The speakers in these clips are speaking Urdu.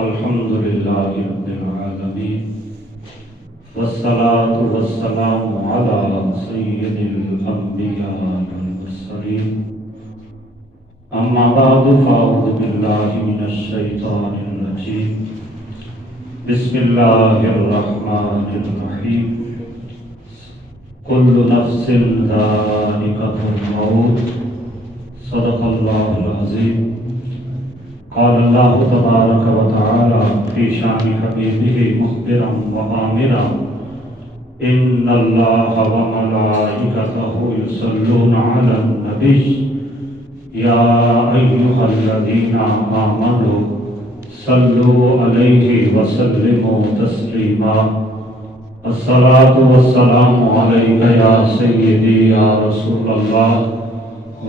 الحمد لله رب العالمين والصلاة والسلام على سيد الأنبياء والمرسلين أما بعد فأعوذ بالله من الشيطان الرجيم بسم الله الرحمن الرحيم كل نفس ذائقة الموت صدق الله العظيم قال الله تبارك وتعالى في شان حبيبه مخبرا وآمرا إن الله وملائكته يصلون على النبي يا أيها الذين آمنوا صلوا عليه وسلموا تسليما الصلاة والسلام عليك يا سيدي يا رسول الله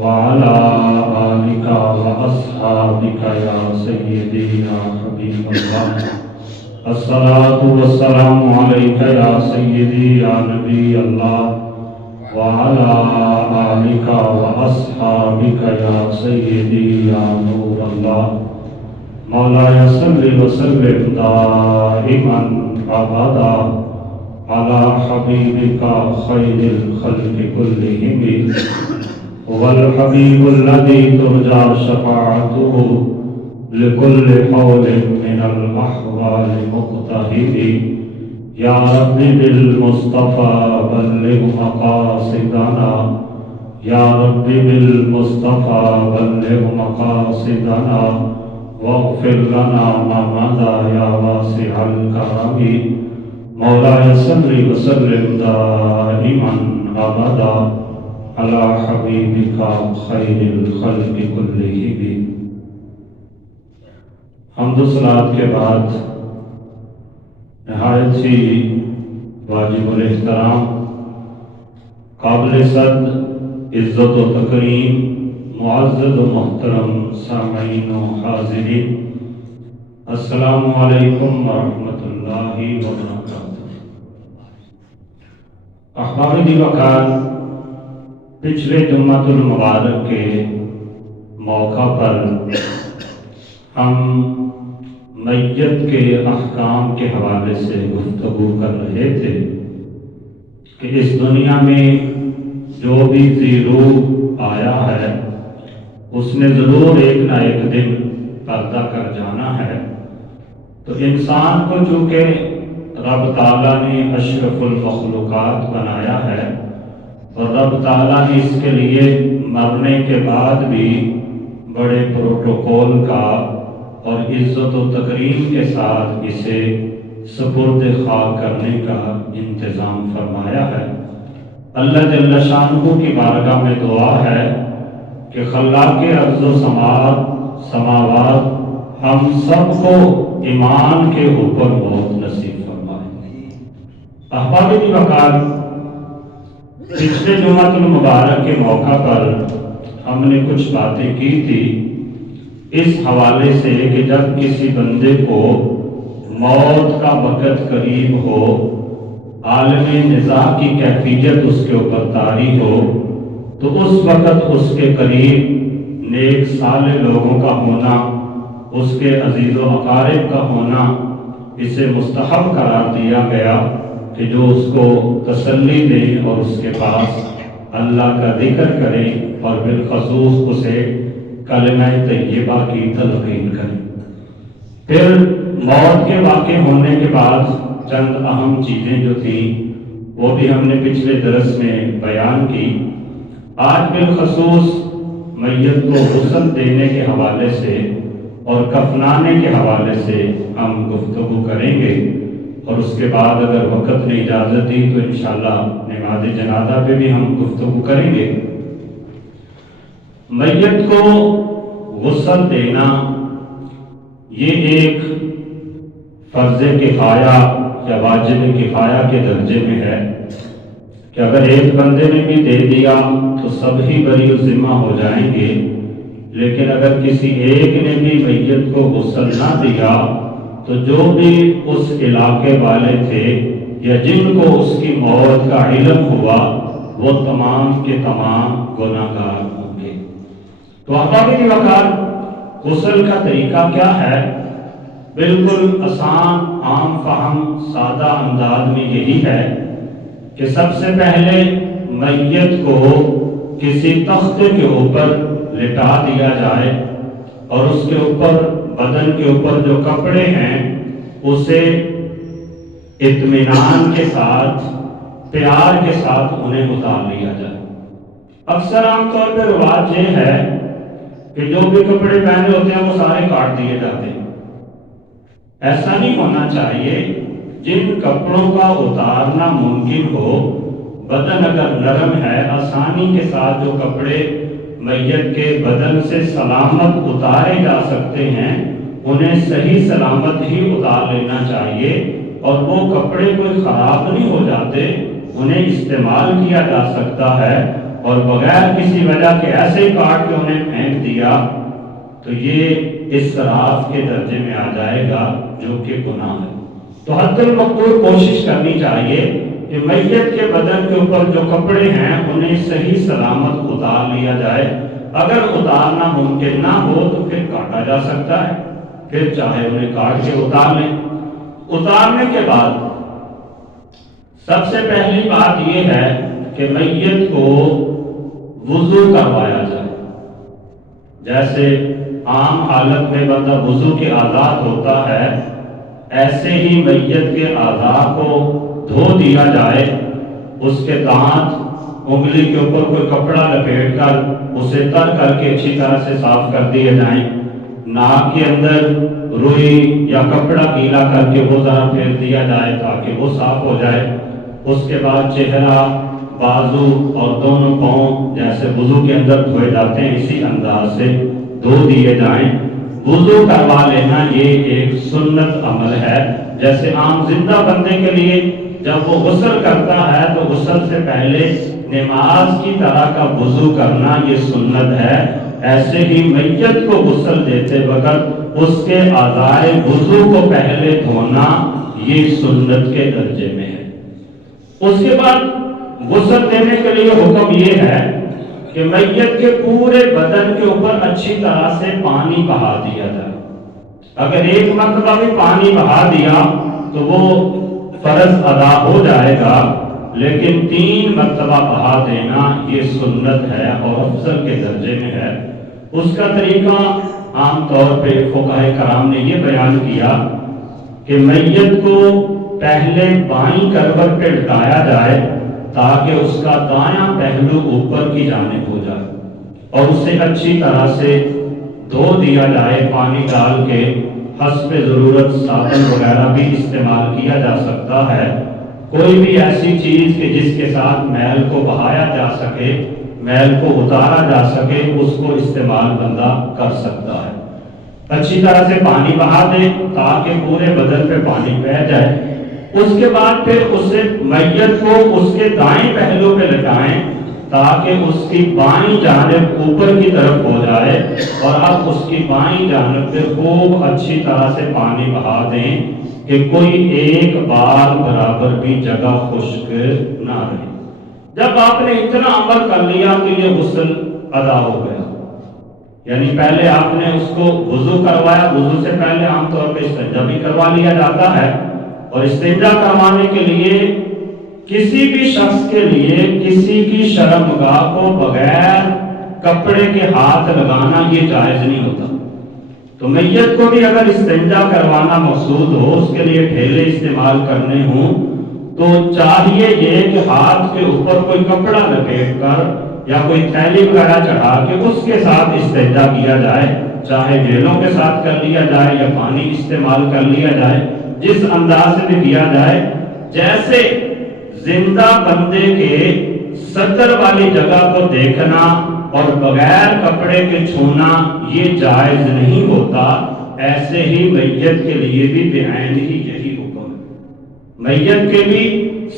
وعلى آلك وأصحابك يا سيدي يا حبيب الله الصلاة والسلام عليك يا سيدي يا نبي الله وعلى آلك وأصحابك يا سيدي يا نور الله مولاي صل وسلم دائما أبدا على حبيبك خير الخلق كلهم والحبيب الذي ترجى شفاعته لكل حول من الأحوال مقتهب يا رب بالمصطفى بلغ مقاصدنا يا رب بالمصطفى بلغ مقاصدنا واغفر لنا ما مضى يا واسع الكرم مولاي صل وسلم دائما أبدا على حبیبک خیر الخلق کلہم حمد و صلوات کے بعد نہایت ہی واجب الاحترام قابل صد عزت و تکریم معزز و محترم سامعین و حاضرین السلام علیکم ورحمۃ اللہ وبرکاتہ۔ احباب دی وقار پچھلے جمعۃ المبارک کے موقع پر ہم میت کے احکام کے حوالے سے گفتگو کر رہے تھے کہ اس دنیا میں جو بھی ذی روح آیا ہے اس نے ضرور ایک نہ ایک دن پردہ کر جانا ہے۔ تو انسان کو چونکہ رب تعالیٰ نے اشرف المخلوقات بنایا ہے اور رب تعالیٰ نے اس کے لیے مرنے کے بعد بھی بڑے پروٹوکول کا اور عزت و تکریم کے ساتھ اسے سپرد خاک کرنے کا انتظام فرمایا ہے۔ اللہ جل شانہ کی بارگاہ میں دعا ہے کہ خلاق ارض و سماوات ہم سب کو ایمان کے اوپر موت نصیب فرمائے۔ احباب کی وقار پچھلے جمعۃ المبارک کے موقع پر ہم نے کچھ باتیں کی تھی اس حوالے سے کہ جب کسی بندے کو موت کا وقت قریب ہو، عالم نزاع کی کیفیت اس کے اوپر طاری ہو، تو اس وقت اس کے قریب نیک صالح لوگوں کا ہونا، اس کے عزیز و اقارب کا ہونا اسے مستحب قرار دیا گیا کہ جو اس کو تسلی دے اور اس کے پاس اللہ کا ذکر کرے اور بالخصوص اسے کلمہ طیبہ کی تلقین کرے۔ پھر موت کے واقع ہونے کے بعد چند اہم چیزیں جو تھیں وہ بھی ہم نے پچھلے درس میں بیان کی۔ آج بالخصوص میت کو غسل دینے کے حوالے سے اور کفنانے کے حوالے سے ہم گفتگو کریں گے، اور اس کے بعد اگر وقت نے اجازت دی تو انشاءاللہ نماز جنازہ پہ بھی ہم گفتگو کریں گے۔ میت کو غسل دینا یہ ایک فرض کفایہ یا واجب کفایہ کے درجے میں ہے کہ اگر ایک بندے نے بھی دے دیا تو سب ہی بری ذمہ ہو جائیں گے، لیکن اگر کسی ایک نے بھی میت کو غسل نہ دیا تو جو بھی اس علاقے والے تھے یا جن کو اس کی موت کا علم ہوا وہ تمام کے تمام گناہگار ہوں گے۔ تو احباب کی وقار غسل کا طریقہ کیا ہے؟ بالکل آسان عام فہم سادہ انداز میں یہی ہے کہ سب سے پہلے میت کو کسی تخت کے اوپر لٹا دیا جائے اور اس کے اوپر بدن کے اوپر جو کپڑے ہیں اسے اطمینان کے ساتھ پیار کے ساتھ انہیں اتار لیا جائے۔ اکثر عام طور پہ رواج یہ ہے کہ جو بھی کپڑے پہنے ہوتے ہیں وہ سارے کاٹ دیے جاتے ہیں۔ ایسا نہیں ہونا چاہیے۔ جن کپڑوں کا اتارنا ممکن ہو، بدن اگر نرم ہے، آسانی کے ساتھ جو کپڑے میت کے بدن سے سلامت اتارے جا سکتے ہیں انہیں صحیح سلامت ہی اتار لینا چاہیے، اور وہ کپڑے کوئی خراب نہیں ہو جاتے، انہیں استعمال کیا جا سکتا ہے، اور بغیر کسی وجہ کے ایسے ہی کاٹ کے انہیں پھینک دیا تو یہ اسراف کے درجے میں آ جائے گا جو کہ گناہ ہے۔ تو حد المقدور کوشش کرنی چاہیے کہ میت کے بدن کے اوپر جو کپڑے ہیں انہیں صحیح سلامت اتار لیا جائے۔ اگر اتارنا ممکن نہ ہو تو پھر کاٹا جا سکتا ہے، پھر چاہے انہیں کاٹ کے اتار لیں۔ اتارنے کے بعد سب سے پہلی بات یہ ہے کہ میت کو وضو کروایا جائے۔ جیسے عام حالت میں بندہ وضو کے آزاد ہوتا ہے، ایسے ہی میت کے اعضاء کو دھو دیا جائے۔ اس کے دانت، انگلی کے اوپر کوئی کپڑا لپیٹ کر اسے تر کر کے اچھی طرح سے صاف کر دیے جائیں۔ ناک کے اندر روئی یا کپڑا گیلا کر کے وہ ذرا پھیر دیا جائے تاکہ وہ صاف ہو جائے۔ اس کے بعد چہرہ، بازو اور دونوں پاؤں جیسے وضو کے اندر دھوئے جاتے ہیں اسی انداز سے دھو دیے جائیں۔ وضو کروا لینا یہ ایک سنت عمل ہے۔ جیسے عام زندہ بندے کے لیے جب وہ غسل کرتا ہے تو غسل سے پہلے نماز کی طرح کا وضو کرنا یہ سنت ہے، ایسے ہی میت کو غسل دیتے وقت اس کے اعضائے وضو کو پہلے دھونا یہ سنت کے درجے میں ہے۔ اس کے بعد غسل دینے کے لیے حکم یہ ہے کہ میت کے پورے بدن کے اوپر اچھی طرح سے پانی بہا دیا جائے۔ اگر ایک مرتبہ بھی پانی بہا دیا تو وہ فرض ادا ہو جائے گا، لیکن 3 مرتبہ بہا دینا یہ سنت ہے اور افضل کے درجے میں ہے۔ اس کا طریقہ عام طور پہ فقہائے کرام نے یہ بیان کیا کہ میت کو پہلے بائیں کروٹ پہ لٹایا جائے تاکہ اس کا دایاں پہلو اوپر کی جانب ہو جائے، اور اسے اچھی طرح سے دھو دیا جائے پانی ڈال کے۔ حسب ضرورت صابن وغیرہ بھی استعمال کیا جا سکتا ہے۔ کوئی بھی ایسی چیز کہ جس کے ساتھ میل کو بہایا جا سکے، میل کو اتارا جا سکے، اس کو استعمال بندہ کر سکتا ہے۔ اچھی طرح سے پانی بہا دے تاکہ پورے بدن پہ پانی بہہ جائے۔ اس کے بعد پھر اسے میت کو اس کے دائیں پہلو پہ لٹائیں تاکہ اس کی بائیں جانب اوپر کی طرف ہو جائے، اور اب اس کی بائیں جانب پہ خوب اچھی طرح سے پانی بہا دیں کہ کوئی ایک بار برابر بھی جگہ خشک نہ رہے۔ جب آپ نے اتنا عمل کر لیا تو یہ غسل ادا ہو گیا، یعنی پہلے آپ نے اس کو وضو کروایا۔ وضو سے پہلے عام طور پہ استنجا بھی کروا لیا جاتا ہے، اور استنجا کروانے کے لیے کسی بھی شخص کے لیے کسی کی شرمگاہ کو بغیر کپڑے کے ہاتھ لگانا یہ جائز نہیں ہوتا۔ تو میت کو بھی اگر استنجا کروانا مقصود ہو، اس کے لیے ڈھیلے استعمال کرنے ہوں، تو چاہیے یہ کہ ہاتھ کے اوپر کوئی کپڑا لپیٹ کر یا کوئی تھیلی وغیرہ چڑھا کے اس کے ساتھ استنجا کیا جائے، چاہے ڈھیلوں کے ساتھ کر لیا جائے یا پانی استعمال کر لیا جائے، جس انداز سے بھی کیا جائے۔ جیسے زندہ بندے کے سطر والی جگہ کو دیکھنا اور بغیر کپڑے کے چھونا یہ جائز نہیں ہوتا، ایسے ہی میت کے لیے بھی بعین ہی یہی حکم ہے۔ میت کے بھی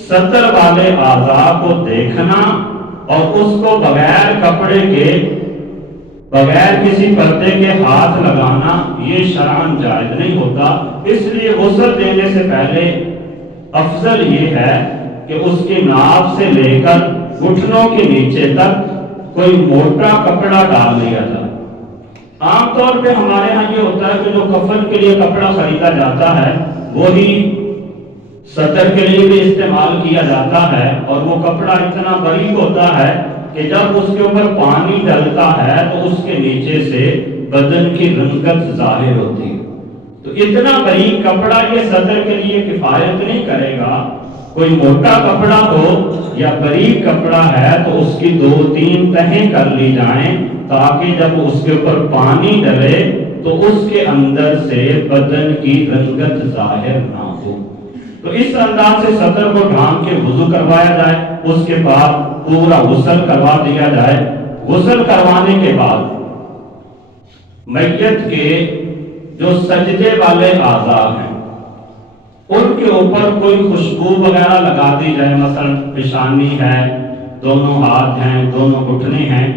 سطر والے اعضاء کو دیکھنا اور اس کو بغیر کپڑے کے، بغیر کسی پردے کے ہاتھ لگانا یہ شرعاً جائز نہیں ہوتا۔ اس لیے غسل دینے سے پہلے افضل یہ ہے کہ اس کی ناف سے لے کر گھٹنوں کے نیچے تک کوئی موٹا کپڑا ڈال لیا جائے، عام طور پہ ہمارے ہاں یہ ہوتا ہے کہ جو کفن کے لیے کپڑا خریدا جاتا ہے وہی سطر کے لیے بھی استعمال کیا جاتا ہے، اور وہ کپڑا اتنا باریک ہوتا ہے کہ جب اس کے اوپر پانی ڈلتا ہے تو اس کے نیچے سے بدن کی رنگت ظاہر ہوتی ہے۔ تو اتنا باریک کپڑا یہ سطر کے لیے کفایت نہیں کرے گا۔ کوئی موٹا کپڑا ہو یا باریک کپڑا ہے تو اس کی 2-3 تہیں کر لی جائیں تاکہ جب اس کے اوپر پانی ڈلے تو اس کے اندر سے بدن کی رنگت ظاہر نہ ہو۔ تو اس انداز سے سطر کو ڈھانپ کے وضو کروایا جائے، اس کے بعد پورا غسل کروا دیا جائے۔ غسل کروانے کے بعد میت کے جو سجدے والے اعضاء ہیں ان کے اوپر کوئی خوشبو وغیرہ لگا دی جائے، مثلا پیشانی ہے، دونوں ہاتھ ہیں، دونوں گھٹنے ہیں،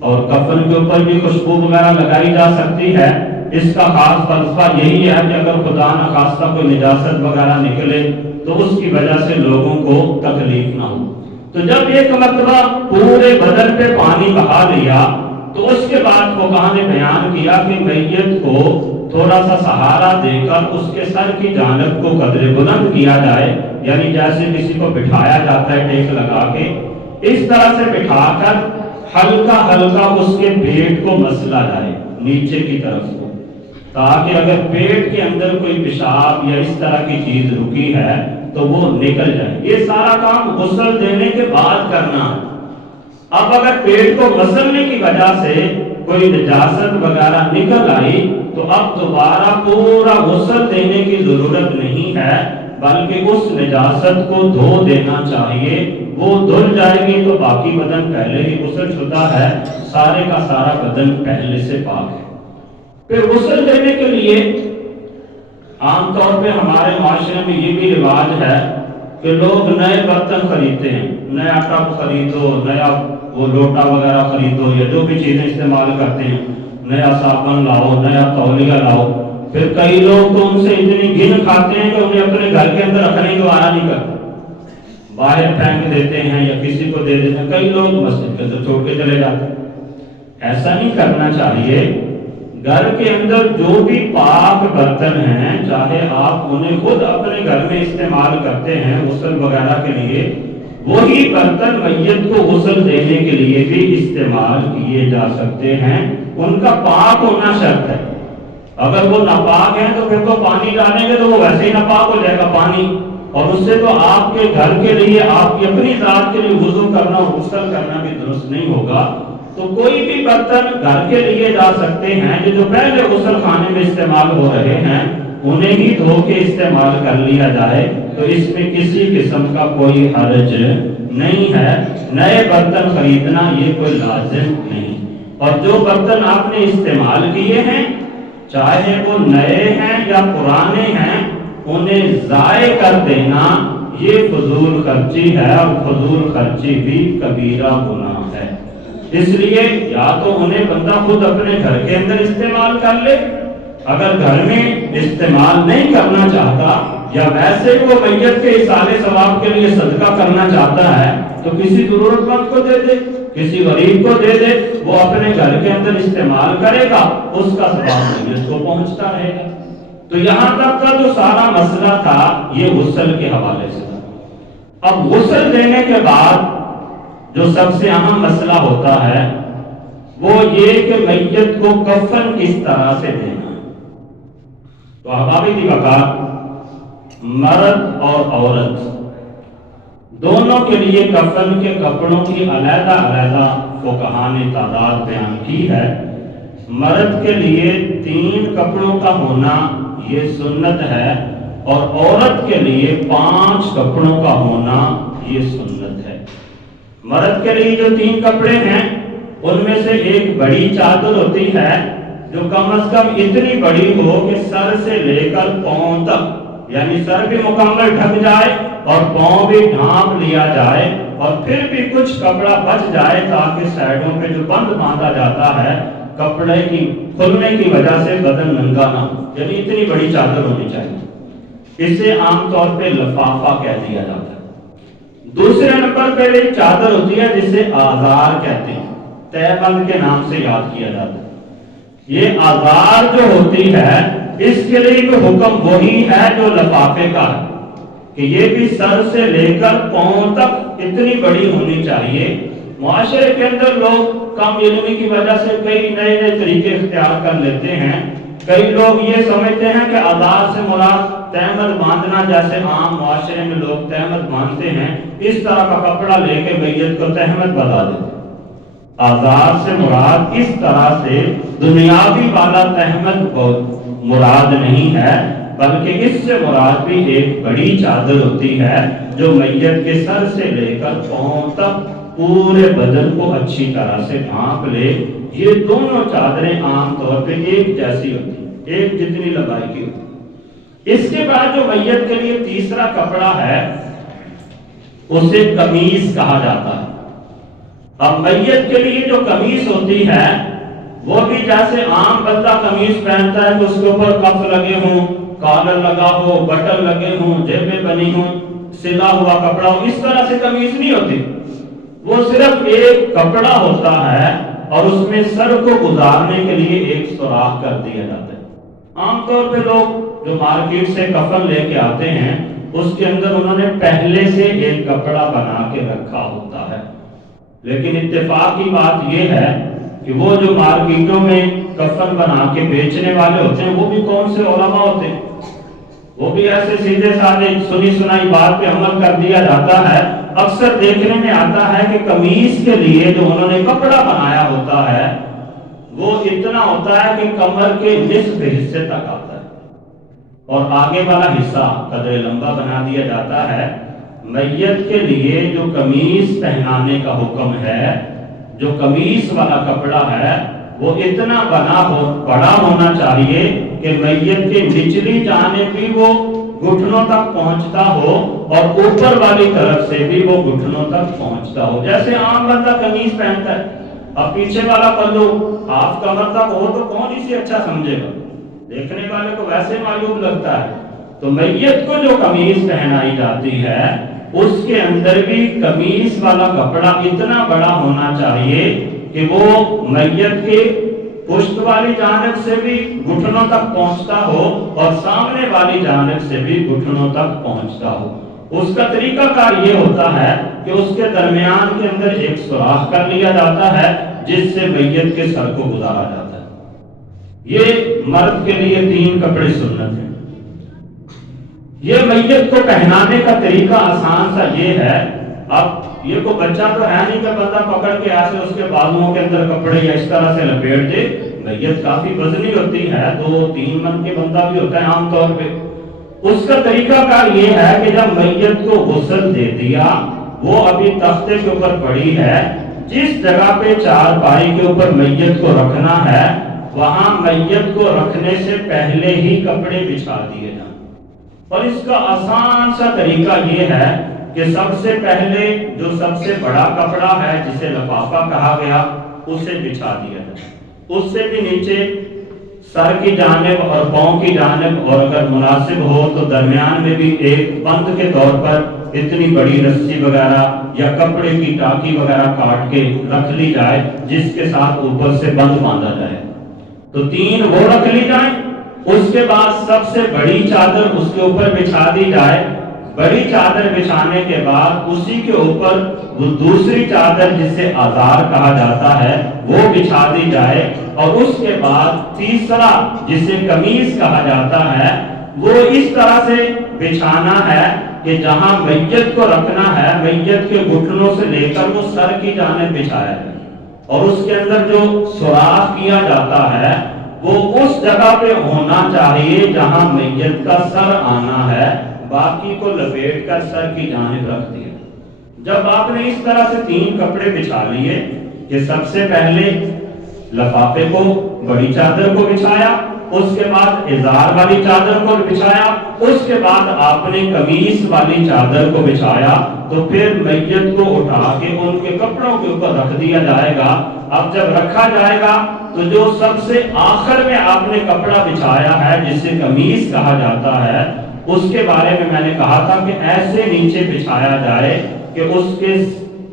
اور کفن کے اوپر بھی خوشبو وغیرہ لگائی جا سکتی ہے۔ اس کا خاص فلسفہ یہی ہے کہ اگر خدا نخواستہ کوئی نجاست وغیرہ نکلے تو اس کی وجہ سے لوگوں کو تکلیف نہ ہو۔ تو جب ایک مرتبہ پورے بدن پہ پانی بہا لیا تو اس کے بعد فقہاء نے بیان کیا کہ میت کو تھوڑا سا سہارا دے کر اس کے سر کی جانب کو قدر بلند کیا جائے، یعنی جیسے کسی کو بٹھایا جاتا ہے ٹیک لگا کے، اس طرح سے بٹھا کر ہلکا ہلکا اس کے پیٹ کو مسلا جائے نیچے کی طرف کو، تاکہ اگر پیٹ کے اندر کوئی پیشاب یا اس طرح کی چیز رکی ہے تو وہ نکل جائے۔ یہ سارا کام غسل دینے کے بعد کرنا ہے۔ اب اگر پیٹ کو مسلنے کی وجہ سے کوئی نجاست وغیرہ نکل آئی تو اب دوبارہ پورا غسل دینے کی ضرورت نہیں ہے، بلکہ اس نجاست کو دھو دینا چاہیے۔ وہ دھل جائے گی تو باقی بدن پہلے ہی غسل شدہ ہے، سارے کا سارا بدن پہلے سے پاک ہے۔ پھر غسل دینے کے لیے عام طور پہ ہمارے معاشرے میں یہ بھی رواج ہے کہ لوگ نئے برتن خریدتے ہیں، نیا ٹب خریدو، نیا وہ لوٹا وغیرہ خریدو، یا جو بھی چیزیں استعمال کرتے ہیں، نیا صابن لاؤ، نیا تولیہ لاؤ۔ پھر کئی لوگ تو ان سے اتنی گھن کھاتے ہیں کہ انہیں اپنے گھر کے اندر رکھنے گوارا نہیں کرتے، باہر پھینک دیتے ہیں یا کسی کو دے دیتے ہیں۔ کئی لوگ مسجد کے اندر چھوڑ کے چلے جاتے ہیں۔ ایسا نہیں کرنا چاہیے۔ گھر کے اندر جو بھی پاک برتن ہیں، چاہے آپ انہیں خود اپنے گھر میں استعمال کرتے ہیں غسل وغیرہ کے لیے، وہی برتن میت کو غسل دینے کے لیے بھی استعمال کیے جا سکتے ہیں۔ ان کا پاک ہونا شرط ہے۔ اگر وہ ناپاک ہیں تو پھر تو پانی ڈالیں گے تو وہ ویسے ہی ناپاک ہو جائے گا پانی، اور اس سے تو آپ کے گھر کے لیے، آپ کی اپنی ذات کے لیے وضو کرنا اور غسل کرنا بھی درست نہیں ہوگا۔ تو کوئی بھی برتن گھر کے لیے جا سکتے ہیں جو پہلے غسل خانے میں استعمال ہو رہے ہیں، انہیں ہی دھو کے استعمال کر لیا جائے، تو اس میں کسی قسم کا کوئی حرج نہیں ہے۔ نئے برتن خریدنا یہ کوئی لازم نہیں، اور جو برتن آپ نے استعمال کیے ہیں چاہے وہ نئے ہیں یا پرانے ہیں، انہیں ضائع کر دینا یہ فضول خرچی ہے، اور فضول خرچی بھی کبیرہ گناہ ہے۔ اس لیے یا تو انہیں بندہ خود اپنے گھر کے اندر استعمال کر لے، اگر گھر میں استعمال نہیں کرنا چاہتا یا ویسے وہ میت کے ایصال ثواب کے لیے صدقہ کرنا چاہتا ہے تو کسی ضرورت مند کو دے دے، کسی غریب کو دے دے، وہ اپنے گھر کے اندر استعمال کرے گا، اس کا ثواب میت کو پہنچتا رہے گا۔ تو یہاں تک کا جو سارا مسئلہ تھا یہ غسل کے حوالے سے تھا۔ اب غسل دینے کے بعد جو سب سے اہم مسئلہ ہوتا ہے وہ یہ کہ میت کو کفن کس طرح سے دینا۔ تو احبابی دی بقا، مرد اور عورت دونوں کے لیے کفن کے کپڑوں کی علیحدہ علیحدہ فقہاء نے تعداد بیان کی ہے۔ مرد کے لیے 3 کپڑوں کا ہونا یہ سنت ہے، اور عورت کے لیے 5 کپڑوں کا ہونا یہ سنت ہے۔ مرد کے لیے جو 3 کپڑے ہیں ان میں سے ایک بڑی چادر ہوتی ہے جو کم از کم اتنی بڑی ہو کہ سر سے لے کر پاؤں تک، یعنی سر بھی مکمل ڈھک جائے اور پاؤں بھی ڈھانپ لیا جائے، اور پھر بھی کچھ کپڑا بچ جائے تاکہ سائڈوں پہ جو بند باندھا جاتا ہے کپڑے کی کھلنے کی وجہ سے بدن ننگا نہ ہو، یعنی اتنی بڑی چادر ہونی چاہیے۔ اسے عام طور پہ لفافہ کہہ دیا جاتا ہے۔ دوسرے نمبر پہ ایک چادر ہوتی ہے جسے آزار کہتے ہیں، تہہ بند کے نام سے یاد کیا جاتا ہے۔ یہ آزار جو ہوتی ہے اس کے لیے بھی حکم وہی ہے جو لفافے کا ہے کہ یہ بھی سر سے لے کر پاؤں تک اتنی بڑی ہونی چاہیے۔ معاشرے کے اندر لوگ کم علمی کی وجہ سے کئی نئے نئے طریقے اختیار کر لیتے ہیں۔ کئی لوگ یہ سمجھتے ہیں کہ آزار سے مراد تہمت باندھنا، جیسے عام معاشرے میں لوگ تہمت باندھتے ہیں، اس طرح کا کپڑا لے کے میت کو تہمت بتا دیتے ہیں۔ آزار سے مراد اس طرح سے دنیاوی والا تہمت مراد نہیں ہے، بلکہ اس سے مراد بھی ایک بڑی چادر ہوتی ہے جو میت کے سر سے لے کر پاؤں تک پورے بدن کو اچھی طرح سے ڈھانپ لے۔ یہ دونوں چادریں عام طور پہ ایک جیسی ہوتی ہیں، ایک جتنی لمبائی کی ہوتی ہے۔ اس کے بعد جو میت کے لیے تیسرا کپڑا ہے اسے قمیص کہا جاتا ہے۔ اب میت کے لیے جو قمیص ہوتی ہے وہ بھی جیسے عام بندہ قمیص پہنتا ہے تو اس کے اوپر کف لگے ہوں، کالر لگا ہو، بٹن لگے ہوں، جیبیں بنی ہوں، سلا ہوا کپڑا ہو، اس طرح سے قمیص نہیں ہوتی۔ وہ صرف ایک کپڑا ہوتا ہے اور اس میں سر کو گزارنے کے لیے ایک سوراخ کر دیا جاتا ہے۔ عام طور پہ لوگ جو مارکیٹ سے کفن لے کے آتے ہیں اس کے اندر انہوں نے پہلے سے ایک کپڑا بنا کے رکھا ہوتا ہے، لیکن اتفاق کی بات یہ ہے کہ وہ جو مارکیٹوں میں کفن بنا کے بیچنے والے ہوتے ہیں وہ بھی کون سے علماء ہوتے ہیں، وہ بھی ایسے سیدھے سادھے سنی سنائی بات پہ عمل کر دیا جاتا ہے۔ اکثر دیکھنے میں آتا ہے کہ قمیص کے لیے جو انہوں نے کپڑا بنایا ہوتا ہے وہ اتنا ہوتا ہے کہ کمر کے نصف حصے تک آتا ہے اور آگے والا حصہ قدر لمبا بنا دیا جاتا ہے۔ میت کے لیے جو قمیص پہنانے کا حکم ہے، جو قمیص والا کپڑا ہے وہ اتنا بڑا ہونا چاہیے کہ میت کے نچلی جانب بھی وہ گھٹنوں تک پہنچتا ہو اور اوپر والی طرف سے بھی وہ گھٹنوں تک پہنچتا ہو۔ جیسے عام بندہ قمیص پہنتا ہے، اب پیچھے والا پلو ہاف کمر تک ہو تو کون اسے اچھا سمجھے گا، دیکھنے والے کو ویسے معلوم لگتا ہے۔ تو میت کو جو قمیص پہنائی جاتی ہے اس کے اندر بھی قمیص والا کپڑا اتنا بڑا ہونا چاہیے کہ وہ میت کے پشت والی جانب سے بھی گھٹنوں تک پہنچتا ہو اور سامنے والی جانب سے بھی گھٹنوں تک پہنچتا ہو۔ اس کا طریقہ کار یہ ہوتا ہے کہ اس کے درمیان کے اندر ایک سوراخ کر لیا جاتا ہے جس سے میت کے سر کو گزارا جاتا ہے۔ یہ مرد کے لیے 3 کپڑے سنت ہیں۔ یہ میت کو پہنانے کا طریقہ آسان سا یہ ہے، اب یہ کو بچہ تو ہے نہیں کہ بندہ پکڑ کے ایسے اس کے بازوؤں کے اندر کپڑے یا اس طرح سے لپیٹ دے۔ میت کافی وزنی ہوتی ہے، 2-3 من کے بندہ بھی ہوتا ہے عام طور پہ۔ اس کا طریقہ کار یہ ہے کہ جب میت کو غسل دے دیا، وہ ابھی تختے کے اوپر پڑی ہے، جس جگہ پہ چارپائی کے اوپر میت کو رکھنا ہے وہاں میت کو رکھنے سے پہلے ہی کپڑے بچھا دیے جائیں۔ اور اس کا آسان سا طریقہ یہ ہے کہ سب سے پہلے جو سب سے بڑا کپڑا ہے جسے لفافہ کہا گیا اسے بچھا دیا جائے، اس سے بھی نیچے سر کی جانب اور پاؤں کی جانب، اور اگر مناسب ہو تو درمیان میں بھی ایک بند کے طور پر اتنی بڑی رسی وغیرہ یا کپڑے کی ٹاکی وغیرہ کاٹ کے رکھ لی جائے جس کے ساتھ اوپر سے بند باندھا جائے۔ تو 3 وہ رکھ لی جائیں، اس کے بعد سب سے بڑی چادر اس کے اوپر بچھا دی جائے۔ بڑی چادر بچھانے کے بعد اسی کے اوپر وہ دوسری چادر جسے آزار کہا جاتا ہے وہ بچھا دی جائے، اور اس کے بعد تیسرا جسے قمیص کہا جاتا ہے وہ اس طرح سے بچھانا ہے کہ جہاں میت کو رکھنا ہے میت کے گھٹنوں سے لے کر وہ سر کی جانب بچھایا جائے، اور اس کے اندر جو سوراخ کیا جاتا ہے وہ اس جگہ پہ ہونا چاہیے جہاں میت کا سر آنا ہے، باقی کو لپیٹ کر سر کی جانب رکھ دیا۔ جب آپ نے اس طرح سے 3 کپڑے بچھا لیے کہ سب سے پہلے لفافے کو، بڑی چادر کو بچھایا، اس کے بعد ازار والی چادر کو بچھایا، اس کے بعد آپ نے قمیص والی چادر کو بچھایا، تو پھر میت کو اٹھا کے ان کے کپڑوں کے اوپر رکھ دیا جائے گا۔ اب جب رکھا جائے گا تو جو سب سے آخر میں آپ نے کپڑا بچھایا ہے جسے قمیص کہا جاتا ہے اس کے بارے میں نے کہا تھا کہ ایسے نیچے بچھایا جائے کہ اس کے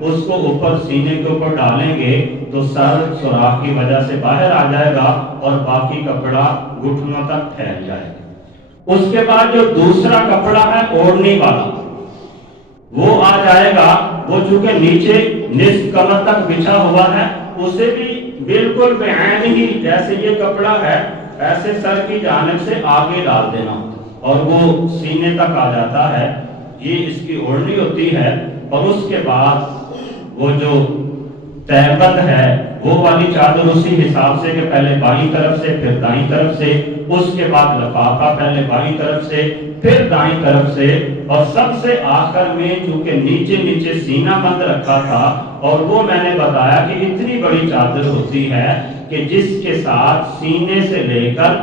اس کو اوپر سینے کے اوپر ڈالیں گے تو سر سوراخ کی وجہ سے باہر آ جائے گا اور باقی کپڑا گھٹنوں تک پھیل جائے گا۔ اس کے بعد جو دوسرا کپڑا ہے اوڑھنی والا وہ آ جائے گا، وہ چونکہ نیچے نصف کمر تک بچھا ہوا ہے، اسے بھی بالکل بعین ہی جیسے یہ کپڑا ہے ایسے سر کی جانب سے آگے ڈال دینا اور وہ سینے تک آ جاتا ہے، یہ اس کی اوڑھنی ہوتی ہے۔ اور اس کے بعد وہ جو تہبند ہے وہ والی چادر اسی حساب سے کہ پہلے بائیں طرف سے پھر دائیں طرف سے، اس کے بعد لفافہ پہلے بائیں طرف سے پھر دائیں طرف سے، اور سب سے آخر میں چونکہ نیچے سینہ بند رکھا تھا، اور وہ میں نے بتایا کہ اتنی بڑی چادر ہوتی ہے کہ جس کے ساتھ سینے سے لے کر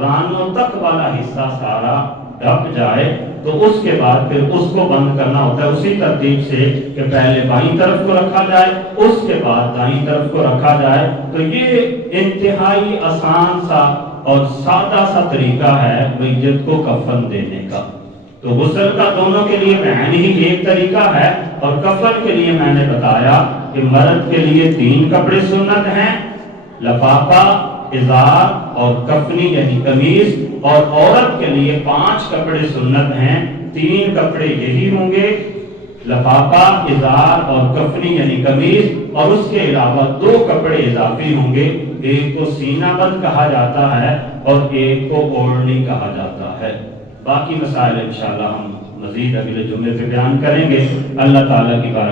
رانوں تک والا حصہ سارا ڈھک جائے، تو اس کے بعد پھر اس کو بند کرنا ہوتا ہے اسی ترتیب سے کہ پہلے بائیں طرف کو رکھا جائے اس کے بعد دائیں طرف کو رکھا جائے۔ تو یہ انتہائی آسان سا اور سادہ سا طریقہ ہے میت کو کفن دینے کا۔ تو غسل کا دونوں کے لیے بعین ہی ایک طریقہ ہے، اور کفن کے لیے میں نے بتایا کہ مرد کے لیے 3 کپڑے سنت ہیں، لفافہ، ازار اور کفنی یعنی قمیص، اور عورت کے لیے 5 کپڑے سنت ہیں، 3 کپڑے یہی ہوں گے، لفافہ، ازار اور کفنی یعنی قمیص، اور اس کے علاوہ 2 کپڑے اضافی ہوں گے، ایک کو سینہ بند کہا جاتا ہے اور ایک کو اوڑھنی کہا جاتا ہے۔ باقی مسائل انشاءاللہ ہم مزید اگلے جمعے پہ بیان کریں گے۔ اللہ تعالیٰ کی بارگاہ